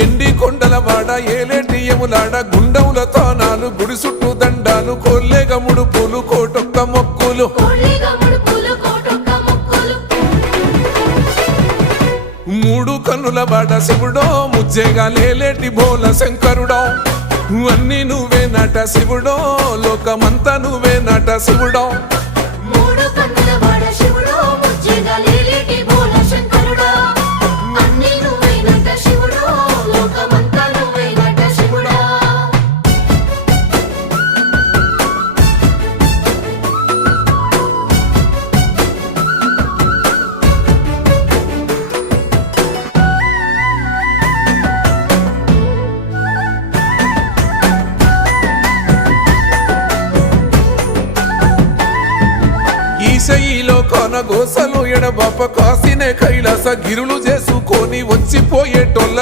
ఎండి కొండల వాడ ఏలేటియములాడ గుండముల తానాలు గుడి చుట్టూ దండాలు కోల్లేగ ముడుపులు కోటొక్క మొక్కులు మూడు కన్నుల వాడ శివుడో ముజ్జేగా లేలేటి బోల శంకరుడో అన్ని నువ్వే నట శివుడో లోకమంతా నువ్వే నట శివుడో ఈశయిలో కొనగోసలు ఎడబాప కాసినే కైలాస గిరులు చేసుకొని వచ్చిపోయేటోళ్ళ